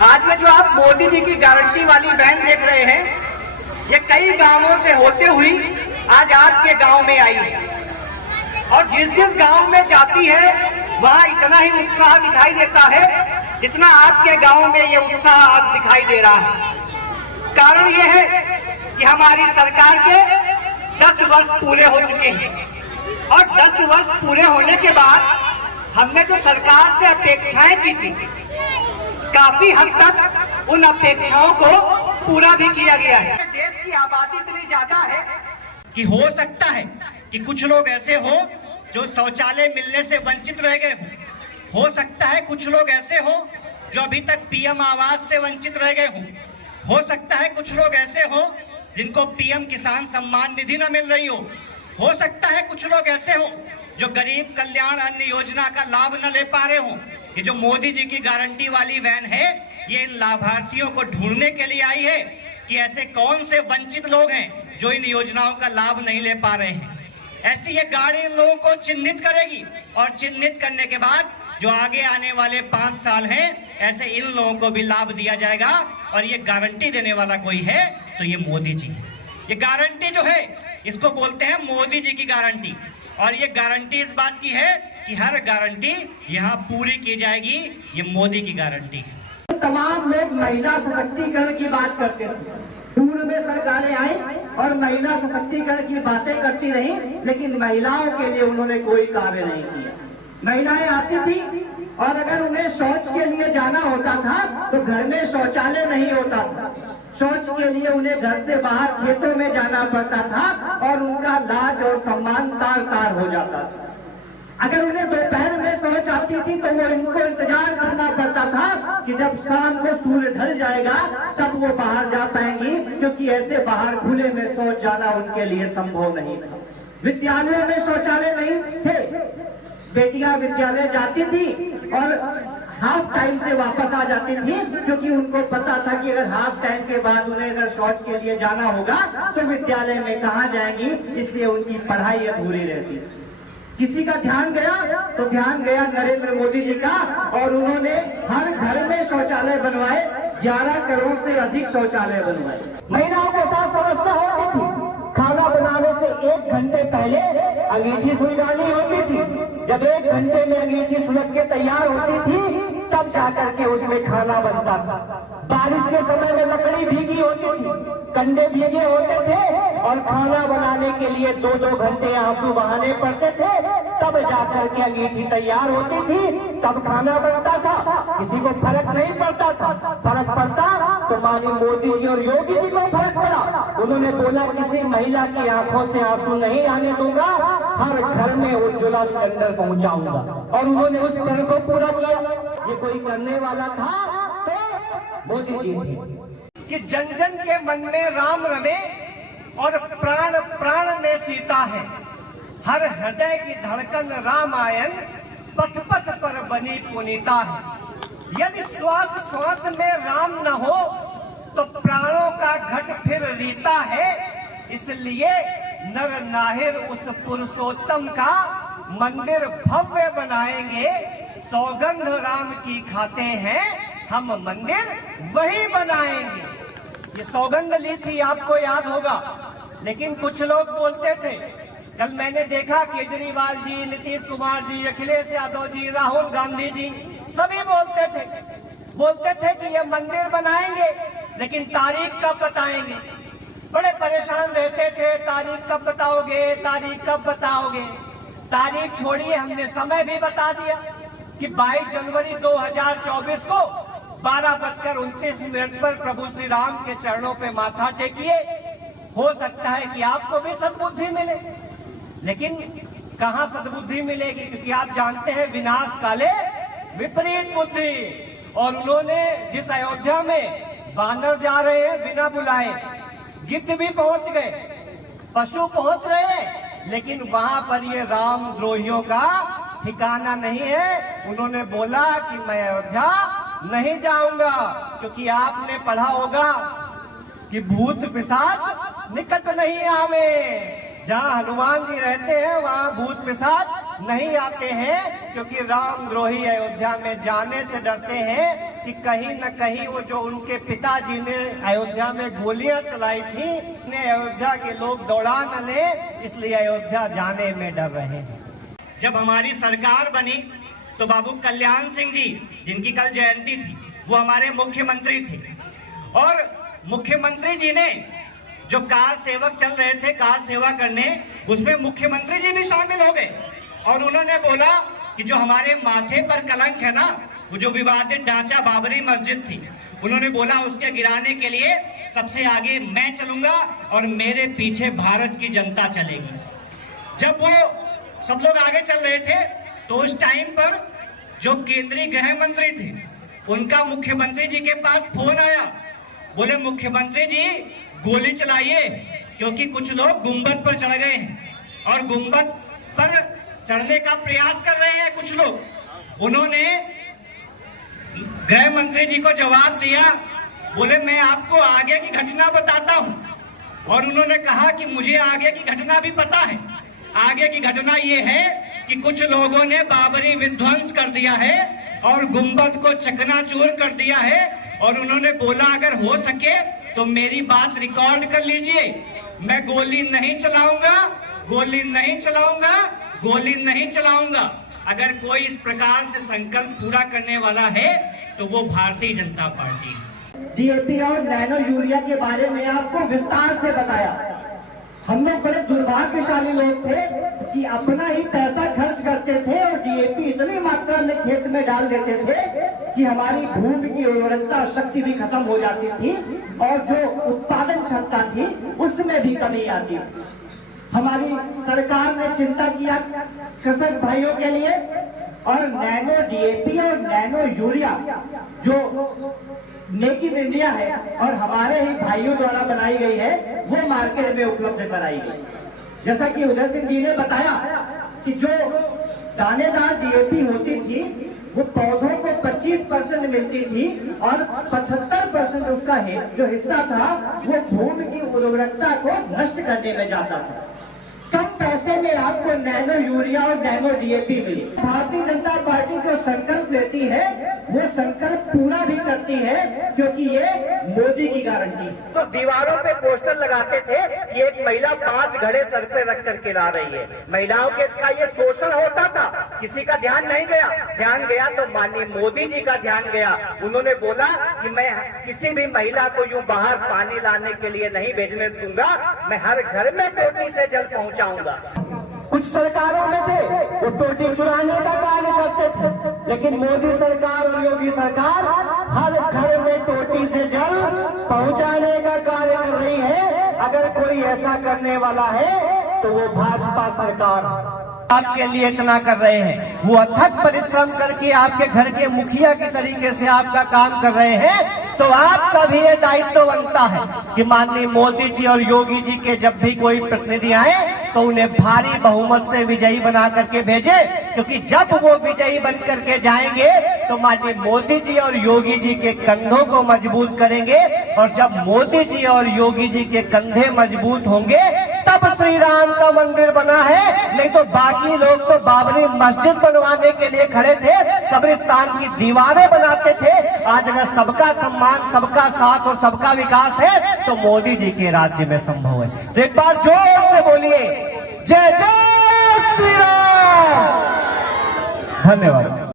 आज ये जो आप मोदी जी की गारंटी वाली वैन देख रहे हैं, ये कई गांवों से होते हुई आज आपके गांव में आई है और जिस जिस गांव में जाती है वहां इतना ही उत्साह दिखाई देता है जितना आपके गांव में ये उत्साह आज दिखाई दे रहा है। कारण ये है कि हमारी सरकार के 10 वर्ष पूरे हो चुके हैं और 10 वर्ष पूरे होने के बाद हमने जो सरकार से अपेक्षाएं की थी, काफी हद तक उन अपेक्षाओं को पूरा भी किया गया है। देश की आबादी इतनी ज्यादा है कि हो सकता है कि कुछ लोग ऐसे हो जो शौचालय मिलने से वंचित रह गए हो सकता है कुछ लोग ऐसे हो जो अभी तक पीएम आवास से वंचित रह गए हो सकता है कुछ लोग ऐसे हो जिनको पीएम किसान सम्मान निधि न मिल रही हो सकता है कुछ लोग ऐसे हो जो गरीब कल्याण अन्न योजना का लाभ न ले पा रहे हो। ये जो मोदी जी की गारंटी वाली वैन है, ये इन लाभार्थियों को ढूंढने के लिए आई है कि ऐसे कौन से वंचित लोग हैं जो इन योजनाओं का लाभ नहीं ले पा रहे हैं। ऐसी ये गाड़ी इन लोगों को चिन्हित करेगी और चिन्हित करने के बाद जो आगे आने वाले 5 साल हैं, ऐसे इन लोगों को भी लाभ दिया जाएगा। और ये गारंटी देने वाला कोई है तो ये मोदी जी है। ये गारंटी जो है इसको बोलते हैं मोदी जी की गारंटी। और ये गारंटी इस बात की है कि हर गारंटी यहाँ पूरी की जाएगी, ये मोदी की गारंटी है। तमाम लोग महिला सशक्तिकरण की बात करते थे, पूर्व में सरकारें आई और महिला सशक्तिकरण की बातें करती रही, लेकिन महिलाओं के लिए उन्होंने कोई कार्य नहीं किया। महिलाएं आती थी और अगर उन्हें शौच के लिए जाना होता था तो घर में शौचालय नहीं होता था। शौच के लिए उन्हें घर से बाहर खेतों में जाना पड़ता था और उनका लाज और सम्मान तार तार हो जाता था। अगर उन्हें दोपहर में शौच आती थी तो वो इनको इंतजार करना पड़ता था कि जब शाम को सूर्य ढल जाएगा तब वो बाहर जा पाएंगी, क्योंकि ऐसे बाहर खुले में शौच जाना उनके लिए संभव नहीं था। विद्यालयों में शौचालय नहीं थे, बेटियां विद्यालय जाती थी और हाफ टाइम से वापस आ जाती थी, क्योंकि उनको पता था कि अगर हाफ टाइम के बाद उन्हें अगर शौच के लिए जाना होगा तो विद्यालय में कहाँ जाएंगी, इसलिए उनकी पढ़ाई अधूरी रहती। किसी का ध्यान गया तो ध्यान गया नरेंद्र मोदी जी का और उन्होंने हर घर में शौचालय बनवाए, 11 करोड़ से अधिक शौचालय बनवाए। महिलाओं के साथ समस्या होती थी, खाना बनाने से 1 घंटे पहले अंगीठी सुलगानी होती थी। जब 1 घंटे में अंगीठी सुलग के तैयार होती थी तब जाकर के उसमें खाना बनता था। बारिश के समय में लकड़ी भीगी होती थी, कंडे भीगे होते थे और खाना बनाने के लिए 2-2 घंटे आंसू बहाने पड़ते थे, तब जाकर के अंगीठी तैयार होती थी, तब खाना बनता था। किसी को फर्क नहीं पड़ता था, फर्क पड़ता तो माननीय मोदी जी और योगी जी को फर्क पड़ा। उन्होंने बोला किसी महिला की आंखों से आंसू नहीं आने दूंगा, हर घर में उज्ज्वला सिलेंडर पहुंचाऊंगा, और उन्होंने उस पहल को पूरा किया। ये कोई करने वाला था तो मोदी जी थे। कि जन जन के मन में राम रमे और प्राण प्राण में सीता है, हर हृदय की धड़कन रामायण पथ पथ पर बनी पुनीता है। यदि श्वास श्वास में राम न हो तो प्राणों का घट फिर रीता है। इसलिए नर नाहिर उस पुरुषोत्तम का मंदिर भव्य बनाएंगे, सौगंध राम की खाते हैं हम मंदिर वही बनाएंगे। ये सौगंध ली थी, आपको याद होगा। लेकिन कुछ लोग बोलते थे, कल मैंने देखा केजरीवाल जी, नीतीश कुमार जी, अखिलेश यादव जी, राहुल गांधी जी सभी बोलते थे कि ये मंदिर बनाएंगे, लेकिन तारीख कब बताएंगे। बड़े परेशान रहते थे, तारीख कब बताओगे, तारीख कब बताओगे। तारीख छोड़िए, हमने समय भी बता दिया कि 22 जनवरी 2024 को 12:29 पर प्रभु श्री राम के चरणों पे माथा टेकिए। हो सकता है कि आपको भी सद्बुद्धि मिले, लेकिन कहाँ सद्बुद्धि मिलेगी, क्योंकि आप जानते हैं विनाश काले विपरीत बुद्धि। और उन्होंने जिस अयोध्या में बानर जा रहे हैं बिना बुलाए, गिद्ध भी पहुंच गए, पशु पहुंच रहे हैं, लेकिन वहां पर ये राम द्रोहियों का ठिकाना नहीं है। उन्होंने बोला कि मैं अयोध्या नहीं जाऊंगा, क्योंकि आपने पढ़ा होगा कि भूत पिशाच निकट नहीं आवे। जहां हनुमान जी रहते हैं वहां भूत पिशाच नहीं आते हैं क्योंकि रामद्रोही अयोध्या में जाने से डरते हैं कि कहीं न कहीं वो जो उनके पिताजी ने अयोध्या में गोलियां चलाई थी उन्हें अयोध्या के लोग दौड़ा न ले, इसलिए अयोध्या जाने में डर रहे हैं। जब हमारी सरकार बनी तो बाबू कल्याण सिंह जी, जिनकी कल जयंती थी, वो हमारे मुख्यमंत्री थे और मुख्यमंत्री जी ने जो कार सेवक चल रहे थे कार सेवा करने, उसमें मुख्यमंत्री जी भी शामिल हो गए और उन्होंने बोला कि जो हमारे माथे पर कलंक है ना, वो जो विवादित ढांचा बाबरी मस्जिद थी, उन्होंने बोला उसके गिराने के लिए सबसे आगे मैं चलूंगा और मेरे पीछे भारत की जनता चलेगी। जब वो सब लोग आगे चल रहे थे तो उस टाइम पर जो केंद्रीय गृह मंत्री थे उनका मुख्यमंत्री जी के पास फोन आया, बोले मुख्यमंत्री जी गोली चलाइए क्योंकि कुछ लोग गुंबद पर चढ़ गए हैं और गुंबद पर चढ़ने का प्रयास कर रहे हैं कुछ लोग। उन्होंने गृह मंत्री जी को जवाब दिया, बोले मैं आपको आगे की घटना बताता हूं और उन्होंने कहा कि मुझे आगे की घटना भी पता है। आगे की घटना ये है कि कुछ लोगों ने बाबरी विध्वंस कर दिया है और गुंबद को चकनाचूर कर दिया है और उन्होंने बोला अगर हो सके तो मेरी बात रिकॉर्ड कर लीजिए, मैं गोली नहीं चलाऊंगा, गोली नहीं चलाऊंगा, गोली नहीं चलाऊंगा। अगर कोई इस प्रकार से संकल्प पूरा करने वाला है तो वो भारतीय जनता पार्टी है। डीएपी और नैनो यूरिया के बारे में आपको विस्तार से बताया। हम लोग बड़े दुर्भाग्यशाली लोग थे कि अपना ही पैसा खर्च करते थे और डीएपी इतनी मात्रा में खेत में डाल देते थे कि हमारी भूमि की उर्वरकता शक्ति भी खत्म हो जाती थी और जो उत्पादन क्षमता थी उसमें भी कमी आती थी। हमारी सरकार ने चिंता किया कृषक भाइयों के लिए और नैनो डीएपी और नैनो यूरिया जो मेक इन इंडिया है और हमारे ही भाइयों द्वारा बनाई गई है, वो मार्केट में उपलब्ध कराई गई। जैसा कि उदय सिंह जी ने बताया कि जो दानेदार डीएपी होती थी वो पौधों को 25% मिलती थी और 75% उसका जो हिस्सा था वो भूमि की उर्वरकता को नष्ट करने में जाता था। कम पैसे में आपको नैनो यूरिया और नैनो डीएपी मिली। भारतीय जनता पार्टी जो संकल्प लेती है वो संकल्प पूरा भी करती है क्योंकि ये मोदी की गारंटी है। तो दीवारों पे पोस्टर लगाते थे कि एक महिला 5 घड़े सर पे रख करके ला रही है। महिलाओं के का ये शोषण होता था, किसी का ध्यान नहीं गया। ध्यान गया तो माननीय मोदी जी का ध्यान गया। उन्होंने बोला कि मैं किसी भी महिला को यूं बाहर पानी लाने के लिए नहीं भेजने दूंगा, मैं हर घर में टोटी से जल पहुंचाऊंगा। कुछ सरकारों में थे वो टोटी चुराने का कार्य करते थे, लेकिन मोदी सरकार और योगी सरकार हर घर में टोटी से जल पहुंचाने का कार्य कर रही है। अगर कोई ऐसा करने वाला है तो वो भाजपा सरकार आपके लिए इतना कर रहे हैं। वो अथक परिश्रम करके आपके घर के मुखिया के तरीके से आपका काम कर रहे हैं, तो आपका भी ये दायित्व बनता है कि माननीय मोदी जी और योगी जी के जब भी कोई प्रतिनिधि आए तो उन्हें भारी बहुमत से विजयी बना करके भेजे, क्योंकि जब वो विजयी बन करके जाएंगे तो माननीय मोदी जी और योगी जी के कंधों को मजबूत करेंगे और जब मोदी जी और योगी जी के कंधे मजबूत होंगे तब श्री राम का मंदिर बना है। नहीं तो बाकी लोग तो बाबरी मस्जिद बनवाने के लिए खड़े थे, कब्रिस्तान की दीवारें बनाते थे। आज अगर सबका सम्मान, सबका साथ और सबका विकास है तो मोदी जी के राज्य में संभव है। तो एक बार जोर से बोलिए जय जय श्री राम। धन्यवाद।